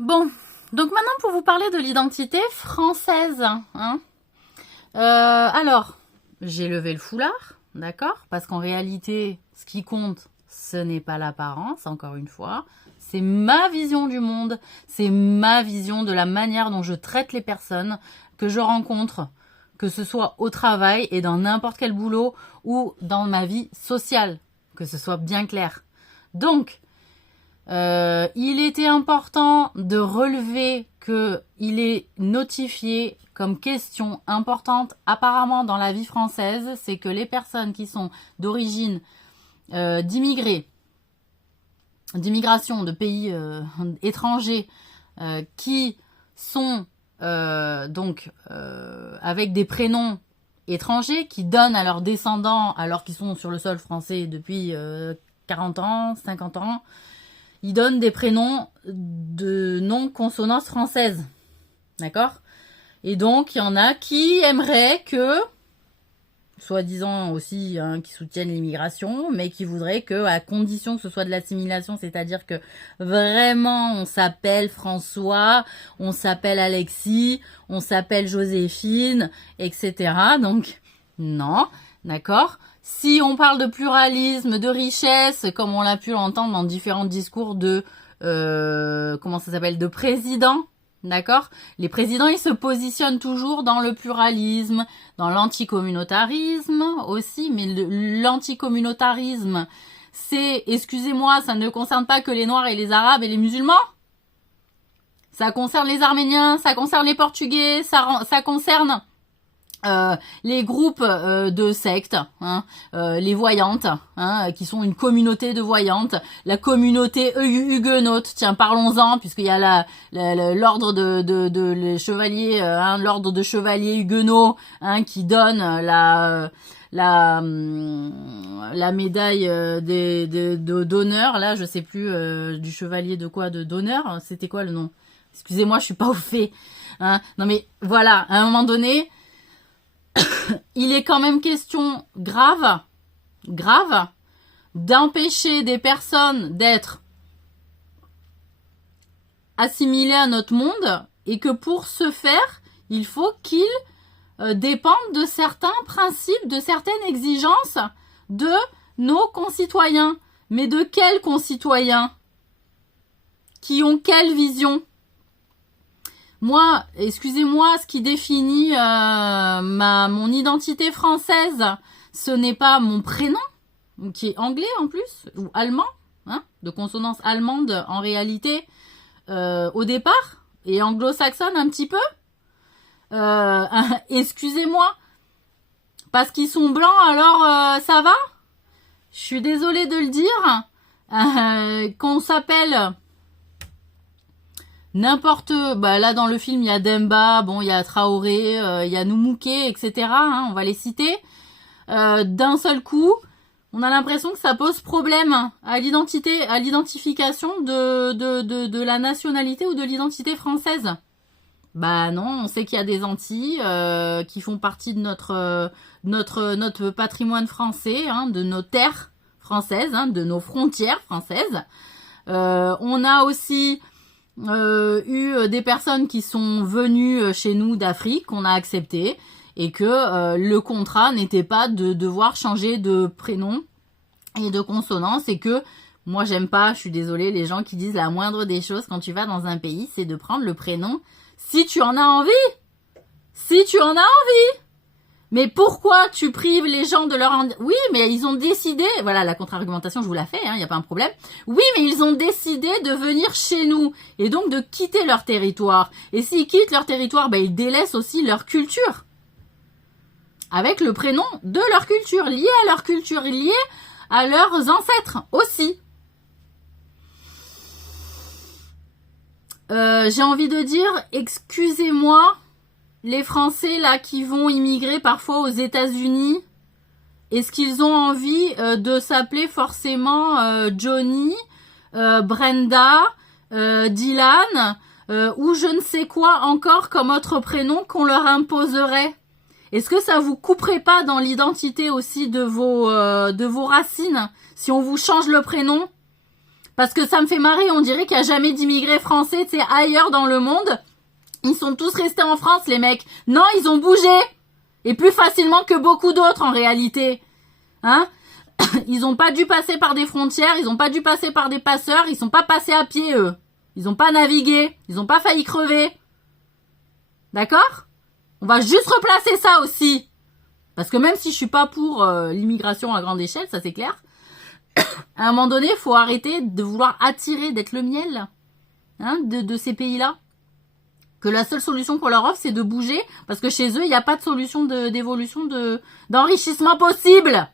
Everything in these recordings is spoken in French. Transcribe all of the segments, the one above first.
Bon, donc maintenant pour vous parler de l'identité française. Alors, j'ai levé le foulard, d'accord? Parce qu'en réalité, ce qui compte, ce n'est pas l'apparence, encore une fois. C'est ma vision du monde, c'est ma vision de la manière dont je traite les personnes que je rencontre, que ce soit au travail et dans n'importe quel boulot ou dans ma vie sociale, que ce soit bien clair. Donc, il était important de relever qu'il est notifié comme question importante apparemment dans la vie française, c'est que les personnes qui sont d'origine d'immigration de pays étrangers qui sont avec des prénoms étrangers, qui donnent à leurs descendants alors qu'ils sont sur le sol français depuis 40 ans, 50 ans, ils donnent des prénoms de non-consonance française. D'accord? Et donc, il y en a qui aimeraient que, soi-disant aussi, qui soutiennent l'immigration, mais qui voudraient que, à condition que ce soit de l'assimilation, c'est-à-dire que vraiment on s'appelle François, on s'appelle Alexis, on s'appelle Joséphine, etc. Donc, non, d'accord? Si on parle de pluralisme, de richesse, comme on l'a pu l'entendre dans différents discours de, de présidents, d'accord? Les présidents, ils se positionnent toujours dans le pluralisme, dans l'anticommunautarisme aussi, mais l'anticommunautarisme, c'est, excusez-moi, ça ne concerne pas que les Noirs et les Arabes et les musulmans. Ça concerne les Arméniens, ça concerne les Portugais, ça concerne les groupes de sectes, les voyantes, qui sont une communauté de voyantes, la communauté huguenote. Tiens, parlons-en, puisqu'il y a l'ordre de les chevaliers, l'ordre de chevaliers huguenots, qui donne la médaille d'honneur, là, je sais plus, du chevalier de quoi, d'honneur, c'était quoi le nom? Excusez-moi, je suis pas au fait. Non mais voilà, à un moment donné, il est quand même question grave, d'empêcher des personnes d'être assimilées à notre monde, et que pour ce faire, il faut qu'ils dépendent de certains principes, de certaines exigences de nos concitoyens. Mais de quels concitoyens? Qui ont quelle vision? Moi, excusez-moi, ce qui définit mon identité française, ce n'est pas mon prénom, qui est anglais en plus, ou allemand, de consonance allemande en réalité, au départ, et anglo-saxonne un petit peu. Excusez-moi, parce qu'ils sont blancs, alors ça va? Je suis désolée de le dire, qu'on s'appelle... là dans le film il y a Demba, bon il y a Traoré, il y a Noumouké, etc. On va les citer. D'un seul coup, on a l'impression que ça pose problème à l'identification de la nationalité ou de l'identité française. Bah non, on sait qu'il y a des Antilles qui font partie de notre patrimoine français, de nos terres françaises, de nos frontières françaises. On a aussi eu des personnes qui sont venues chez nous d'Afrique, qu'on a accepté, et que le contrat n'était pas de devoir changer de prénom et de consonance, et que moi j'aime pas, je suis désolée, les gens qui disent la moindre des choses quand tu vas dans un pays, c'est de prendre le prénom si tu en as envie. Si tu en as envie. Mais pourquoi tu prives les gens de leur... Oui, mais ils ont décidé... Voilà, la contre-argumentation, je vous la fais, y a pas un problème. Oui, mais ils ont décidé de venir chez nous, et donc de quitter leur territoire. Et s'ils quittent leur territoire, ils délaissent aussi leur culture. Avec le prénom de leur culture, lié à leur culture, lié à leurs ancêtres aussi. J'ai envie de dire, excusez-moi... Les Français là qui vont immigrer parfois aux États-Unis, est-ce qu'ils ont envie de s'appeler forcément Johnny, Brenda, Dylan ou je ne sais quoi encore comme autre prénom qu'on leur imposerait? Est-ce que ça vous couperait pas dans l'identité aussi de vos racines si on vous change le prénom? Parce que ça me fait marrer, on dirait qu'il n'y a jamais d'immigrés français, tu sais, ailleurs dans le monde. Ils sont tous restés en France, les mecs. Non, ils ont bougé. Et plus facilement que beaucoup d'autres, en réalité. Hein? Ils ont pas dû passer par des frontières, ils ont pas dû passer par des passeurs, ils sont pas passés à pied, eux. Ils ont pas navigué, ils ont pas failli crever. D'accord? On va juste replacer ça aussi. Parce que même si je suis pas pour l'immigration à grande échelle, ça c'est clair, à un moment donné, il faut arrêter de vouloir attirer, d'être le miel de ces pays-là. Que la seule solution qu'on leur offre, c'est de bouger, parce que chez eux, il n'y a pas de solution d'évolution, d'enrichissement possible.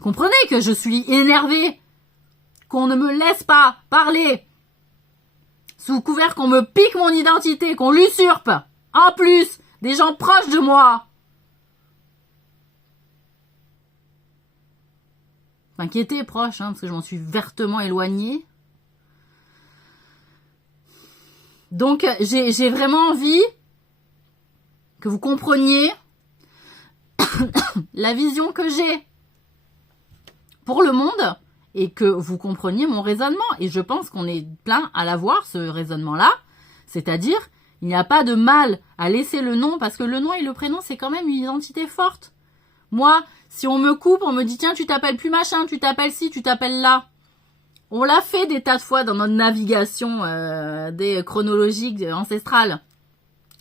Comprenez que je suis énervée, qu'on ne me laisse pas parler, sous couvert qu'on me pique mon identité, qu'on l'usurpe. En plus, des gens proches de moi. Inquiétez, proche, parce que je m'en suis vertement éloignée. Donc, j'ai vraiment envie que vous compreniez la vision que j'ai pour le monde et que vous compreniez mon raisonnement. Et je pense qu'on est plein à l'avoir, ce raisonnement-là. C'est-à-dire, il n'y a pas de mal à laisser le nom, parce que le nom et le prénom, c'est quand même une identité forte. Moi, si on me coupe, on me dit, tiens, tu t'appelles plus machin, tu t'appelles ci, tu t'appelles là. On l'a fait des tas de fois dans notre navigation des chronologiques ancestrales.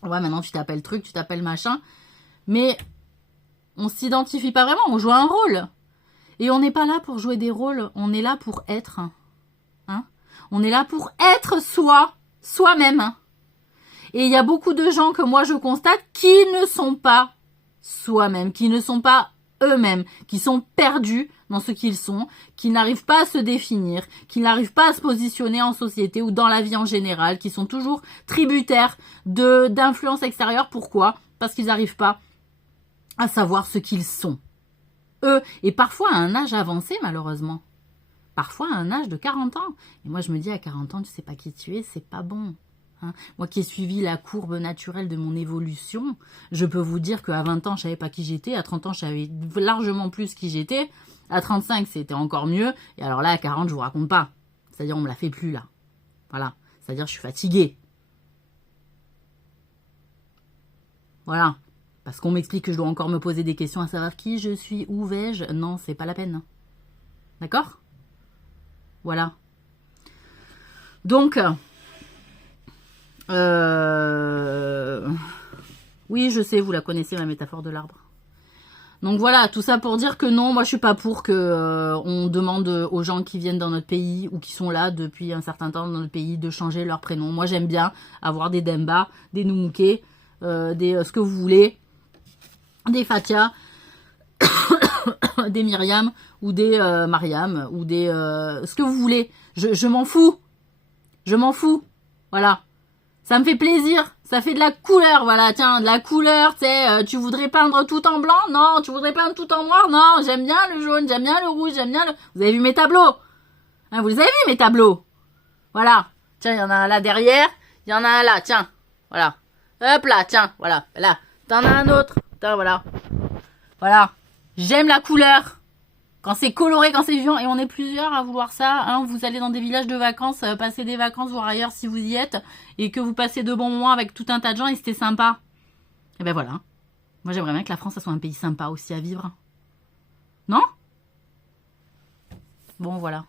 Ouais, maintenant tu t'appelles truc, tu t'appelles machin. Mais on s'identifie pas vraiment, on joue un rôle. Et on n'est pas là pour jouer des rôles, on est là pour être. Hein? On est là pour être soi-même. Et il y a beaucoup de gens que moi je constate qui ne sont pas soi-même, qui ne sont pas eux-mêmes, qui sont perdus dans ce qu'ils sont, qui n'arrivent pas à se définir, qui n'arrivent pas à se positionner en société ou dans la vie en général, qui sont toujours tributaires d'influences extérieures. Pourquoi? Parce qu'ils n'arrivent pas à savoir ce qu'ils sont. Eux, et parfois à un âge avancé malheureusement. Parfois à un âge de 40 ans. Et moi je me dis à 40 ans, tu sais pas qui tu es, c'est pas bon. Hein, moi qui ai suivi la courbe naturelle de mon évolution, je peux vous dire qu'à 20 ans, je savais pas qui j'étais. À 30 ans, je savais largement plus qui j'étais. À 35, c'était encore mieux. Et alors là, à 40, je vous raconte pas. C'est-à-dire, on me la fait plus, là. Voilà. C'est-à-dire, je suis fatiguée. Voilà. Parce qu'on m'explique que je dois encore me poser des questions à savoir qui je suis, où vais-je. Non, c'est pas la peine. D'accord? Voilà. Donc... oui, je sais, vous la connaissez, la métaphore de l'arbre. Donc voilà, tout ça pour dire que non, moi je suis pas pour que on demande aux gens qui viennent dans notre pays ou qui sont là depuis un certain temps dans notre pays de changer leur prénom. Moi j'aime bien avoir des Demba, des Noumouké, ce que vous voulez, des Fatia, des Myriam ou des Mariam ou des ce que vous voulez. Je m'en fous. Je m'en fous. Voilà. Ça me fait plaisir, ça fait de la couleur, voilà, tiens, de la couleur, tu sais, tu voudrais peindre tout en blanc? Non, tu voudrais peindre tout en noir? Non, j'aime bien le jaune, j'aime bien le rouge, j'aime bien le... Vous avez vu mes tableaux? Hein, vous les avez vu mes tableaux? Voilà, tiens, il y en a un là derrière, il y en a un là, tiens, voilà. Hop là, tiens, voilà, là. T'en as un autre, tiens, voilà. Voilà, j'aime la couleur. Quand c'est coloré, quand c'est vivant, et on est plusieurs à vouloir ça, hein, vous allez dans des villages de vacances, passer des vacances, voir ailleurs si vous y êtes, et que vous passez de bons moments avec tout un tas de gens, et c'était sympa. Et ben voilà. Moi j'aimerais bien que la France ça soit un pays sympa aussi à vivre. Non? Bon voilà.